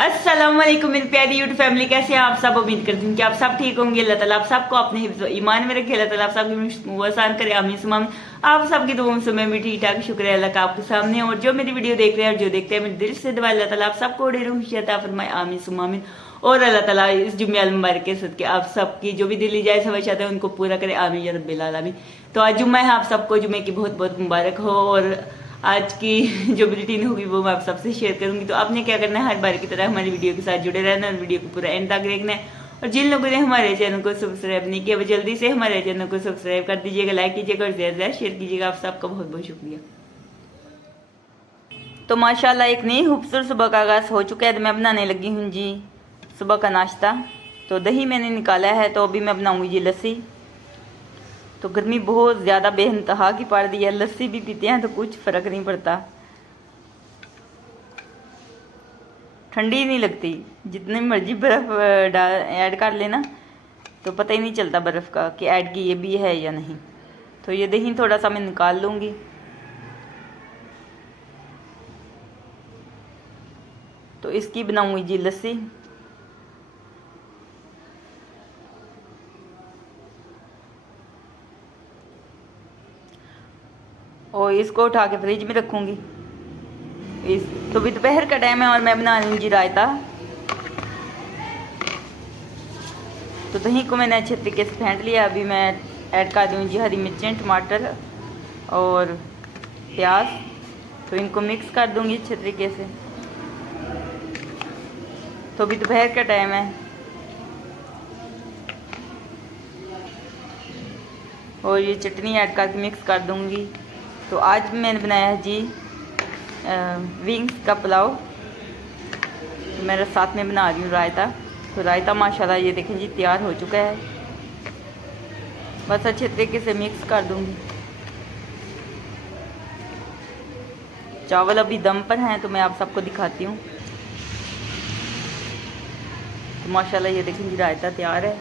अस्सलाम वालेकुम मेरी प्यारी यूट्यूब फैमिली, कैसे हैं आप सब। उम्मीद करती हूँ कि आप सब ठीक होंगे। अल्लाह ताला आप सबको अपने हिफ्ज़ व ईमान में रखे। अल्लाह ताला आप सबकी आसान करे, आमीन सुम्मा आमीन। आप सबकी दुआओं से मैं भी ठीक ठाक, शुक्र है अल्लाह का आपके सामने। और जो मेरी वीडियो देख रहे हैं और जो देखते हैं, मेरे दिल से दुआ अल्लाह ताला आप सबको ढेरों खुशियां अता फरमाए, आमीन सुम्मा आमीन। और अल्लाह ताला इस जुम्मे अल मुबारक के सदके आप सबकी जो भी दिली जाए ख्वाहिश आते हैं उनको पूरा करे, आमीन या रब्बिल आलमीन। तो आज जुम्मा है, आप सबको जुम्मे की बहुत बहुत मुबारक हो। और आज की जो रूटीन होगी वो मैं आप सबसे शेयर करूंगी। तो आपने क्या करना है, हर बार की तरह हमारी वीडियो के साथ जुड़े रहना और वीडियो को पूरा एंड तक देखना है। और जिन लोगों ने हमारे चैनल को सब्सक्राइब नहीं किया वो जल्दी से हमारे चैनल को सब्सक्राइब कर दीजिएगा, लाइक कीजिएगा और ज्यादा शेयर कीजिएगा। आप सबका बहुत बहुत शुक्रिया। तो माशाल्लाह एक नई खूबसूरत सुबह का आगाज़ हो चुका है। तो मैं बनाने लगी हूँ जी सुबह का नाश्ता। तो दही मैंने निकाला है, तो अभी मैं बनाऊँगी जी लस्सी। तो गर्मी बहुत ज़्यादा बेइंतहा की पड़ दी है, लस्सी भी पीते हैं तो कुछ फ़र्क नहीं पड़ता, ठंडी नहीं लगती। जितनी मर्जी बर्फ़ ऐड कर लेना तो पता ही नहीं चलता बर्फ़ का कि ऐड की ये भी है या नहीं। तो ये दही थोड़ा सा मैं निकाल लूँगी। तो इसकी बनाऊँगी जी लस्सी। और इसको उठा के फ्रिज में रखूँगी। तो भी दोपहर का टाइम है और मैं बना लूँगी रायता। तो दही को मैंने अच्छे तरीके से फेंट लिया। अभी मैं ऐड कर दूँगी हरी मिर्चें, टमाटर और प्याज। तो इनको मिक्स कर दूँगी अच्छे तरीके से। तो अभी दोपहर का टाइम है और ये चटनी ऐड करके मिक्स कर दूँगी। तो आज मैंने बनाया है जी विंग्स का पुलाव। तो मेरे साथ में बना रही हूँ रायता। तो रायता माशाल्लाह ये देखें जी तैयार हो चुका है। बस अच्छे तरीके से मिक्स कर दूँगी। चावल अभी दम पर हैं तो मैं आप सबको दिखाती हूँ। तो माशाल्लाह ये देखें जी रायता तैयार है।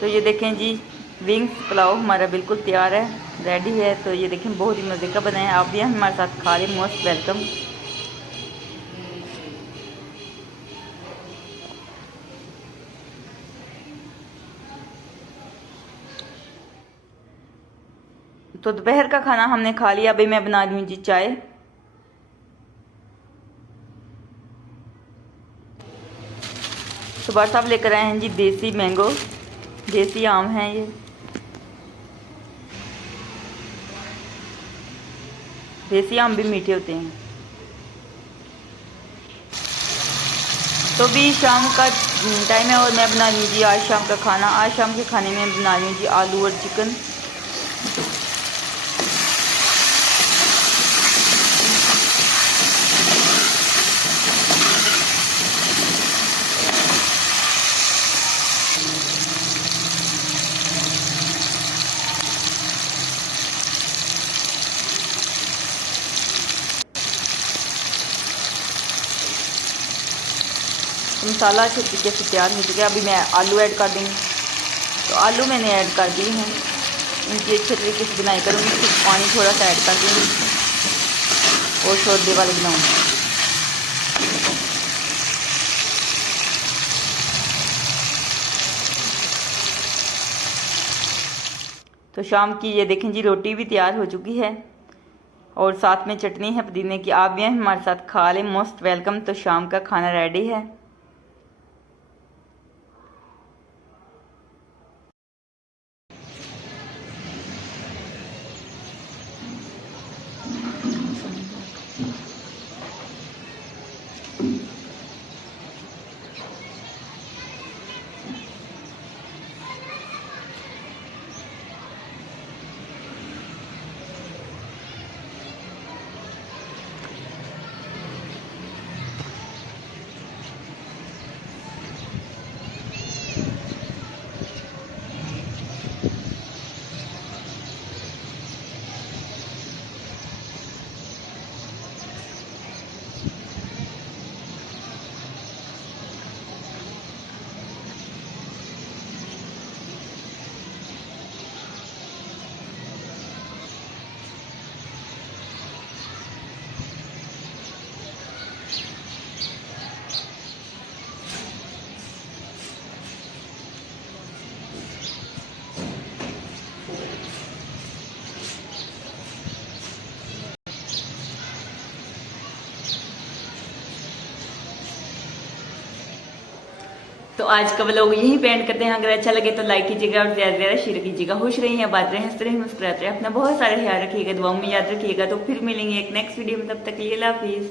तो ये देखें जी विंग्स पुलाव हमारा बिल्कुल तैयार है, रेडी है। तो ये देखें बहुत ही मज़े का बना है। आप भी हमारे साथ खा लें, मोस्ट वेलकम। तो दोपहर का खाना हमने खा लिया। अभी मैं बना रही हूँ जी चाय। तो बार साहब लेकर आए हैं जी देसी मैंगो, देसी आम हैं ये। देसी आम भी मीठे होते हैं। तो भी शाम का टाइम है और मैं बना लीजिए आज शाम का खाना। आज शाम के खाने में बना लीजिए आलू और चिकन। मसाला अच्छे तरीके से तैयार हो चुका है। अभी मैं आलू ऐड कर दूँगी। तो आलू मैंने ऐड कर दिए हैं। इनकी अच्छे तरीके से बुनाई करूँगी। फिर पानी थोड़ा सा ऐड कर दूँगी और शोरबे वाले बनाऊँगी। तो शाम की ये देखें जी रोटी भी तैयार हो चुकी है और साथ में चटनी है पुदीने की। आप भी हमारे साथ खा लें, मोस्ट वेलकम। तो शाम का खाना रेडी है। तो आज का व्लॉग यहीं पे एंड करते हैं। अगर अच्छा लगे तो लाइक कीजिएगा और ज्यादा से ज्यादा शेयर कीजिएगा। खुश रहिए, बात रहे, हंसते रहे, मुस्कुराते रहे, अपना बहुत सारा ख्याल रखिएगा, दुआओं में याद रखिएगा। तो फिर मिलेंगे एक नेक्स्ट वीडियो में, तब तक के लिए अल्लाह हाफिज।